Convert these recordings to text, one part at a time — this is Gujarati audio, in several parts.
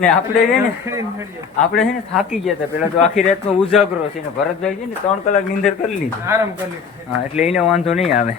ને આપણે છે ને આપણે છે ને થાકી ગયા હતા. પેલા તો આખી રાતનો ઉજાગરો છે ને ભરતભાઈ છે ને ત્રણ કલાક નીંદર કરી લીધી. આરામ કરી લીધો. હા એટલે એને વાંધો નહીં આવે.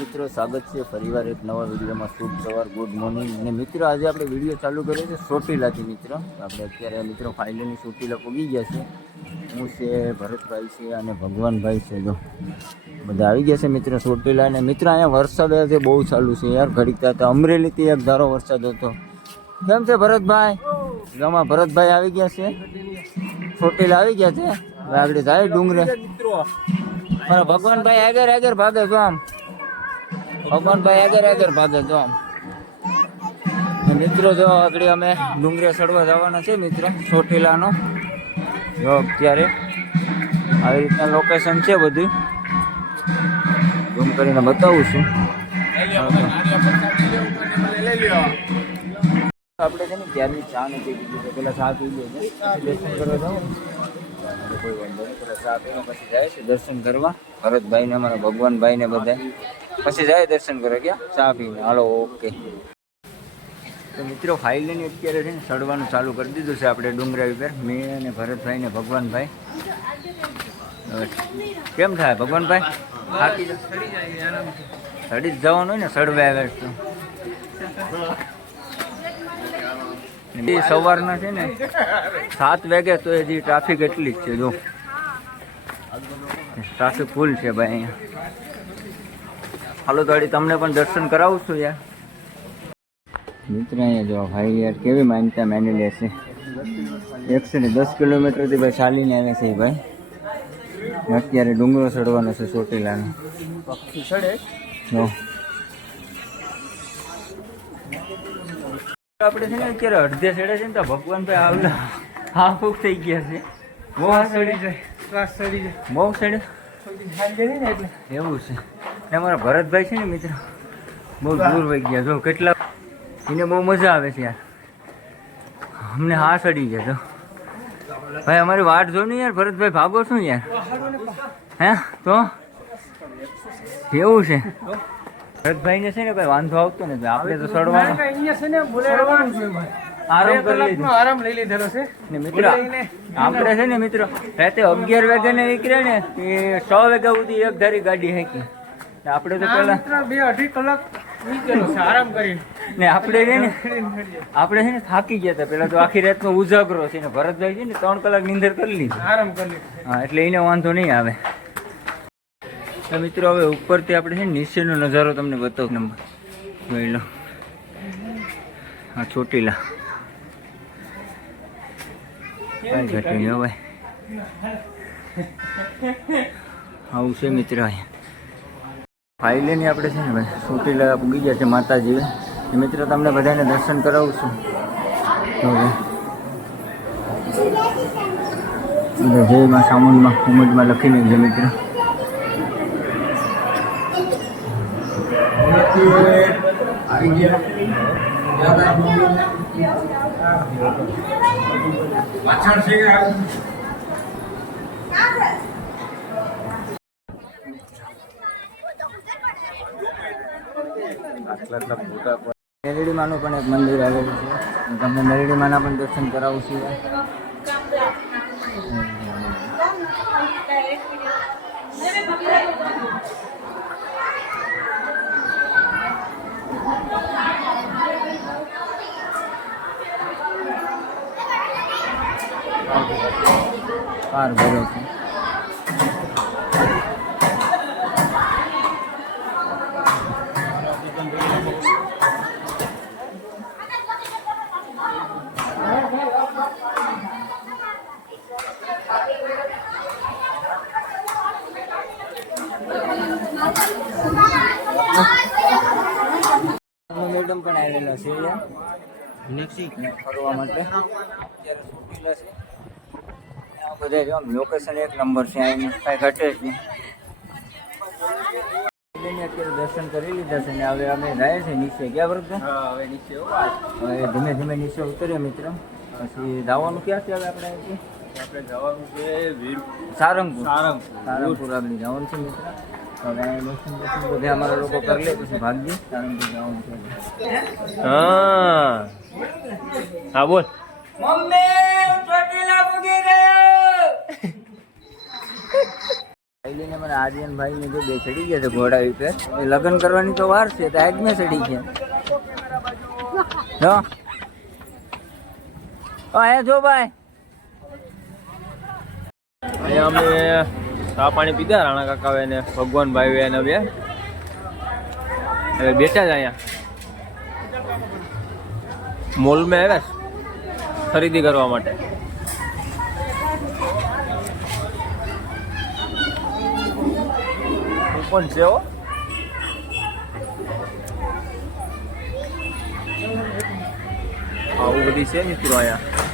મિત્રો સ્વાગત છે ફરીવાર એક નવા વિડીયોમાં. શુભ સવાર ગુડ મોર્નિંગ. અને મિત્રો આજે આપણે વીડિયો ચાલુ કર્યો છે ચોટીલાથી મિત્રો. આપણે અત્યારે મિત્રો ફાઇનલી ચોટીલા પૂગી ગયા છે હું છે, ભરતભાઈ છે અને ભગવાનભાઈ છે, જો. બધા આવી ગયા છે મિત્રો, ચોટીલા અને મિત્ર, અહીંયા વરસાદ આજે બહુ ચાલુ છે યાર, ઘડીક હતા અમરેલીથી એક ધારો વરસાદ હતો. કેમ છે ભરતભાઈ? ગામમાં ભરતભાઈ આવી ગયા છે? ચોટીલા આવી ગયા છે? આગળ જાય ડુંગરે. મારા ભગવાનભાઈ આગળ આગળ ભાગે તો આમ. ભગવાનભાઈ આગળ આગળ ભાગે તો આમ. મિત્રો, જો આગળ અમે ડુંગરે ચડવા જવાના છે, મિત્રો, ચોટીલાનો. જો અત્યારે આવી રીતના લોકેશન છે બધું. ઝૂમ કરીને બતાવું છું. આપણે છે ને ત્યારની ચા નથી પીધી છે, પેલા ચા પી લઈએ દર્શન કરવા જાઓ. કોઈ વાંધો નહીં, પેલા ચા પીને પછી જાય છે દર્શન કરવા. ભરતભાઈ ને અમારા ભગવાનભાઈ ને બધા પછી જાય દર્શન કરવા. ક્યાં? ચા પીને. હાલો ઓકે તો મિત્રો ફાઇલની અત્યારે છે ને સડવાનું ચાલુ કરી દીધું છે આપણે ડુંગરા ઉપર. મેં અને ભરતભાઈ ને ભગવાનભાઈ. કેમ થાય? ભગવાનભાઈ? જાઓ. જ જવાનું હોય ને, સડવા આવે તો. એ સવારના છે ને, સાત વાગે તો હજી ટ્રાફિક એટલી જ છે, જો. ટ્રાફિક ફૂલ છે ભાઈ અહીંયા. હાલો તો તમને પણ દર્શન કરાવું છું યાર. મિત્ર અહીંયા જો ભાઈ યાર કેવી માનતા માની લે છે? એકસો ને દસ કિલોમીટરથી ભાઈ ચાલીને આવે છે ભાઈ. અત્યારે ડુંગરો ચડવાનો છે ચોટીલાનો. આપણે છે ને અત્યારે અડધે છેડે છે ને તો ભગવાનભાઈ આવલા હા ફૂક થઈ ગયા છે. બહુ ચડી સડી જાય. બહુ સડે થોડી હાલ જાય ને એટલે. એવું છે. ને અમારા ભરતભાઈ છે ને મિત્ર બહુ દૂર વહી ગયા. જો કેટલા એને બહુ મજા આવે છે યાર. અમને હા સડી ગયા તો. ભાઈ અમારી વાટ જો ને યાર ભરતભાઈ ભાગો શું યાર? હે? તો? એવું છે? ભરતભાઈ ને છે ને ભાઈ વાંધો આવતો ને આપણે તો સડવાનું છે આરામ કરી કલાકનો આરામ લઈ લીધેલો છે. ને મિત્ર આપણે છે ને મિત્રો રાતે અગિયાર વાગે ને નીકળે ને એ છ વાગ્યા સુધી એક ધારી ગાડી હાકી. આપણે તો પેલા બે અઢી કલાક નીકળેલો છે આરામ કરીને. ને આપણે છે ને આપણે છે ને થાકી ગયા હતા. પેલા તો આખી રાતનો ઉજાગરો છે ને ભરતભાઈ છે ને ત્રણ કલાક નીંદર કરી લીધી. આરામ કરી લીધી. હા એટલે એને વાંધો નહીં આવે. તો મિત્રો હવે ઉપરથી આપણે છે ને નીચેનો નજારો તમને બતાવું. નંબર. જોઈ લો. હા ચોટીલા. કઈ ઘટી ભાઈ. આવું છે મિત્ર અહીંયા. ફાઇલેની આપણે છે ને ભાઈ ચોટીલા પૂગી ગયા છે માતાજી એ મિત્ર તમને બધાને દર્શન કરાવું છું. હવે. જયમાં ઉમદમાં લખીને છે મિત્ર. મેરડીમાનું પણ એક મંદિર આવેલું છે. તમને મેરડીમાના પણ દર્શન કરાવું છું. પાર ભરો છે. ફરવા માટે. બધા જો લોકેશન એક નંબર છે અહીં કાંઈ ઘટે અત્યારે દર્શન કરી લીધા છે ને હવે અમે જાય છે નીચે. ગયા બરોબર હવે નીચે હવે ધીમે ધીમે નીચે ઉતરીએ મિત્ર. પછી જવાનું ક્યાં છે હવે આપણે આપણે જવાનું છે સારંગપુર. સારંગપુર. સારંગપુર આપણે જવાનું છે મિત્ર. હવે અમારા લોકો કરી લે પછી ભાગીએ હા. હા બોલ. પહેલીને મને આર્યનભાઈ ને જે બે ચડી ગયા છે ઘોડા ઉપર એ લગ્ન કરવાની તો વાર છે તો આજ મેં ચડી ગયા. હા જો ભાઈ. અહીંયા અમે ચા પાણી પીધા રાણા કાકા ને ભગવાન ભાઈ ને બે હવે બેઠા જ અહીંયા. મોલમાં આવ્યા ખરીદી કરવા માટે. પણ છે આવું બધી છે મિત્રો અહીંયા.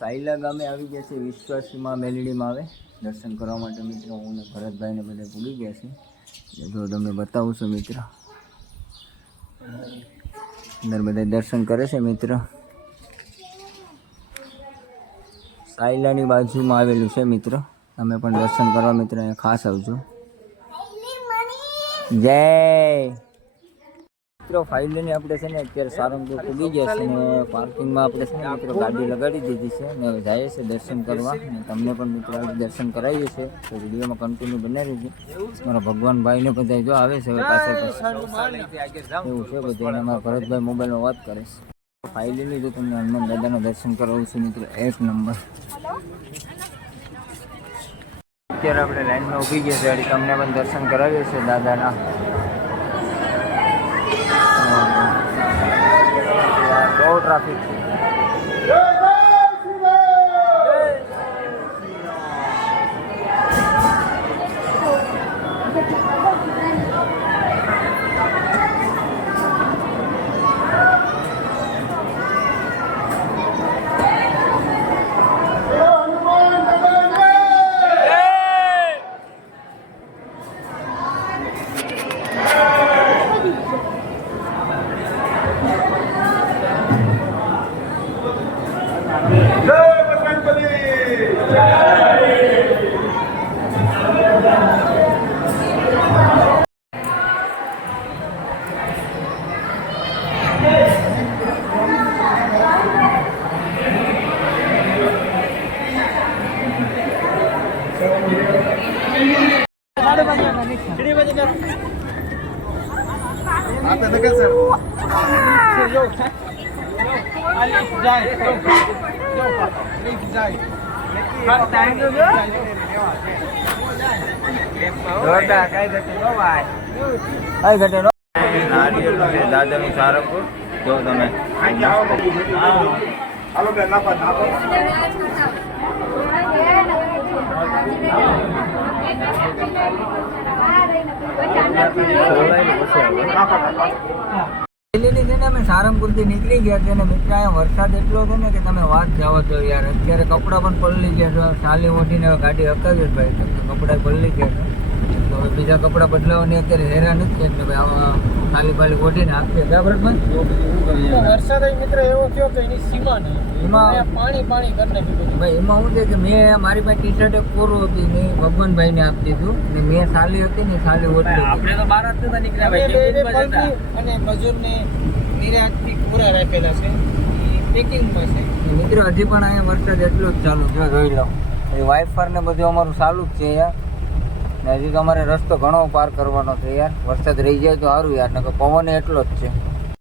સાયલા ગામે આવી ગયા છે વિશ્વાસમાં મેલડીમાં આવે. દર્શન કરવા માટે મિત્રો હું ને ભરતભાઈને બધા ભૂલી ગયા છે. જો તમને બતાવું છું મિત્ર. અંદર બધા દર્શન કરે છે મિત્ર. સાયલાની બાજુમાં આવેલું છે મિત્ર. તમે પણ દર્શન કરવા મિત્ર અહીંયા ખાસ આવજો. જય! મિત્રો ફાઇનલી આપણે છે ને અત્યારે સારંગપુર પૂગી ગયા છે ને પાર્કિંગમાં આપણે છે ને મિત્રો ગાડી લગાડી દીધી છે ને જઈએ છે દર્શન કરવા ને તમને પણ મિત્રો દર્શન કરાવીએ છે તો વિડીયોમાં કન્ટિન્યુ બનાવી છે મારા ભગવાન ભાઈને બધા જો આવે છે, હવે પાછળ. એવું છે બધું. અને મારા ભરતભાઈ મોબાઈલમાં વાત કરે છે. ફાઇનલી જો તમને હનુમાન દાદાના દર્શન કરાવું છું મિત્રો, એક નંબર. અત્યારે આપણે લાઈનમાં ઊભી ગયા છે તમને પણ દર્શન કરાવીએ છીએ દાદાના. ટ્રાફિક છે છે દાદાનું સારંગપુર જો તમે દિલ્હીની છે ને અમે સારંગપુરથી નીકળી ગયા છે અને મિત્ર અહીંયા વરસાદ એટલો છે ને કે તમે વાત જાઓ છો યાર. અત્યારે કપડાં પણ પલળી ગયા છે. સાલી મોટીને ગાડી હકાવી જ ભાઈ. કપડાં પલળી ગયા છે. તો હવે બીજા કપડાં બદલાવાની અત્યારે હેરાન નથી એટલે ભાઈ આવા ખાલી ખાલી ઓઢીને આપીએ. બરાબર વરસાદ મિત્ર એવો થયો કે એની સીમા નહીં. એમાં પાણી પાણી કરી નાખ્યું ભાઈ એમાં શું છે કે મેં મારી પાસે ટી શર્ટ એક કોરું હતી મેં ભગવાનભાઈને આપી દીધું. ને મેં સાલી હતી ને સાલી ઓઢી આપણે તો બાર જ નીકળ્યા ભાઈ. અને મજૂરને છે. મિત્રો, હજી પણ અહીંયા વરસાદ એટલો જ ચાલુ છે. જોઈ લો. એ વાઇફર ને બધું અમારું ચાલુ જ છે યાર ને હજી તો અમારે રસ્તો ઘણો પાર કરવાનો છે યાર. વરસાદ રહી જાય તો સારું યાર ને પવન એટલો જ છે.